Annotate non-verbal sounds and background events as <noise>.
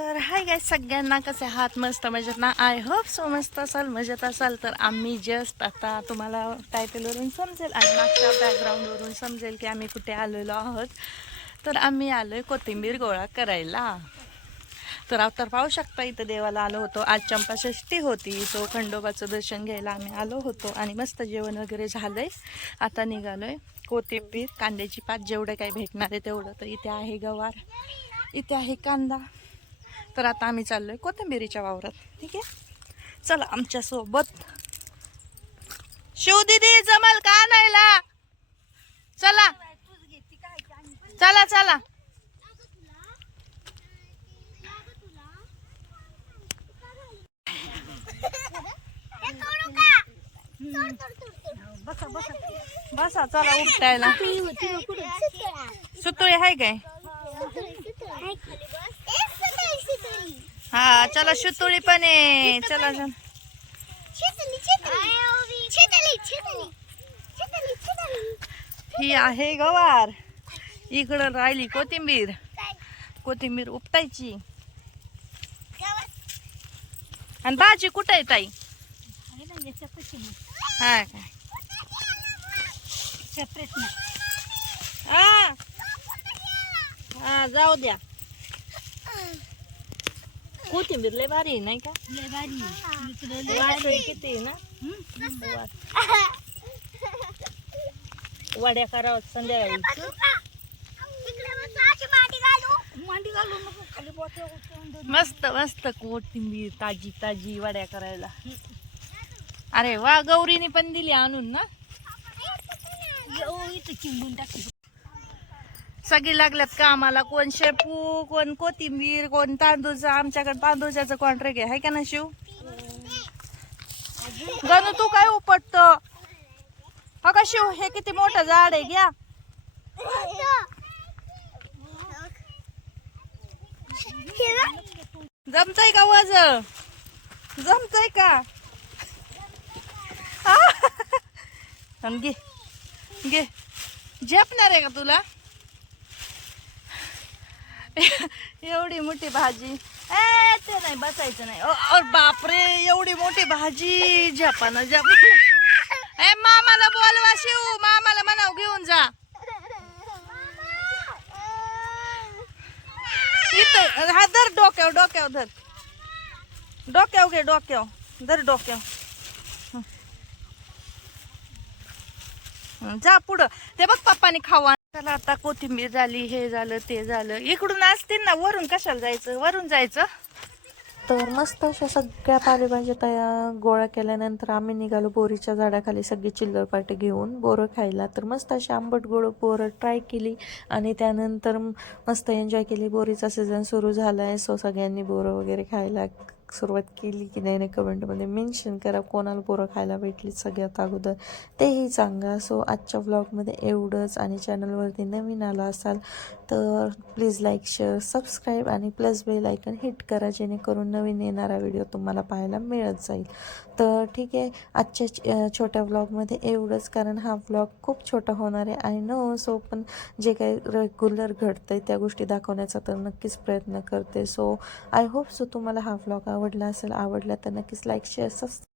तर हाय गाय सगळ्यांना कसे हात मस्त मजेत ना? आय होप सो मस्त असाल मजेत असाल. तर आम्ही जस्ट आता तुम्हाला टायटलवरून समजेल आणि मागच्या बॅकग्राऊंडवरून समजेल की आम्ही कुठे आलेलो आहोत. तर आम्ही आलो आहे कोथिंबीर गोळा करायला. तर आता पाहू शकता इथं देवाला आलो होतो. आज चंपाषष्ठी होती सो खंडोबाचं दर्शन घ्यायला आम्ही आलो होतो आणि मस्त जेवण वगैरे झालंय. आता निघालो आहे कोथिंबीर कांद्याची पात जेवढं काही भेटणार आहे तेवढं. तर इथे आहे गवार इथे आहे कांदा. तर आता आम्ही चाललो आहे कोथिंबिरीच्या वावरात. ठीक आहे? चला आमच्यासोबत शिवदिदी जमल का नाहीला चला. चला चला. बसा चला उपटायला. सुतोय आहे काय? हा चला सुतुळी पण आहे चला चला ही आहे गवार. इकडं राहिली कोथिंबीर. कोथिंबीर उपटायची. आणि भाजी कुठं आहे ताई? हा काय? हा. हा जाऊ द्या. कोथिंबीर लय भारी आहे, नाही का वास आहे किती आहे ना वास. वड्या करावं संध्याकाळी मस्त मस्त कोथिंबीर ताजी ताजी वड्या करायला अरे वा गौरीने पण दिली आणून ना सगळी लागल्यात कामाला. कोण शेपू कोण कोथिंबीर कोण तांदूळचा आमच्याकडे तांदूळच्याचं कॉन्ट्रॅक्ट आहे. का ना शिव? गणू तू काय उपटत? हो का शिव? हे किती मोठं झाड आहे घ्या. जमतय का वज जमतय का? <laughs> आणि घे. घे. झेपणार आहे का तुला? <laughs> एवढी मोठी भाजी. ए ते नाही बसायचं नाही. बापरे एवढी मोठी भाजी. झपानं झप <laughs> ए मामाला बोलवा शिव. मामाला म्हणाव घेऊन जा. इथं हा धर डोक्यावर डोक्यावर धर. डोक्यावर घे डोक्यावर. धर डोक्यावर. हं, जा पुढं. ते बघ पप्पानी खावा चला आता कोथिंबीर झाली हे झालं ते झालं. इकडून असतील ना वरून कशाला जायचं? वरून जायचं? तर मस्त अशा सगळ्या पालेभाज्या तया गोळा केल्यानंतर आम्ही निघालो बोरीच्या झाडाखाली सगळी चिल्लर पाटे घेऊन बोरं खायला. तर मस्त अशी आंबट गोळ बोरं ट्राय केली आणि त्यानंतर मस्त एन्जॉय केली. बोरीचा सीझन सुरू झाला आहे सो सगळ्यांनी बोरं वगैरे खायला सुरुवात केली की नाही नाही कमेंटमध्ये मेन्शन करा कोणाला पोरं खायला भेटली सगळ्यात अगोदर. तेही सांगा. सो आजच्या व्लॉगमध्ये एवढंच आणि चॅनलवरती नवीन आला असाल तर प्लीज लाईक शेअर सबस्क्राईब आणि प्लस बेल आयकन हिट करा जेणेकरून नवीन येणारा व्हिडिओ तुम्हाला पाहायला मिळत जाईल. तर ठीक आहे. आजच्या छोट्या व्लॉगमध्ये एवढंच कारण हा व्लॉग खूप छोटा होणार आहे आणि नो सो पण जे काही रेग्युलर घडतं आहे त्या गोष्टी दाखवण्याचा तर नक्कीच प्रयत्न करते. सो आय होप सो तुम्हाला हा व्लॉग आवडला असेल आवडला तर नक्कीच लाईक शेअर सबस्क्राईब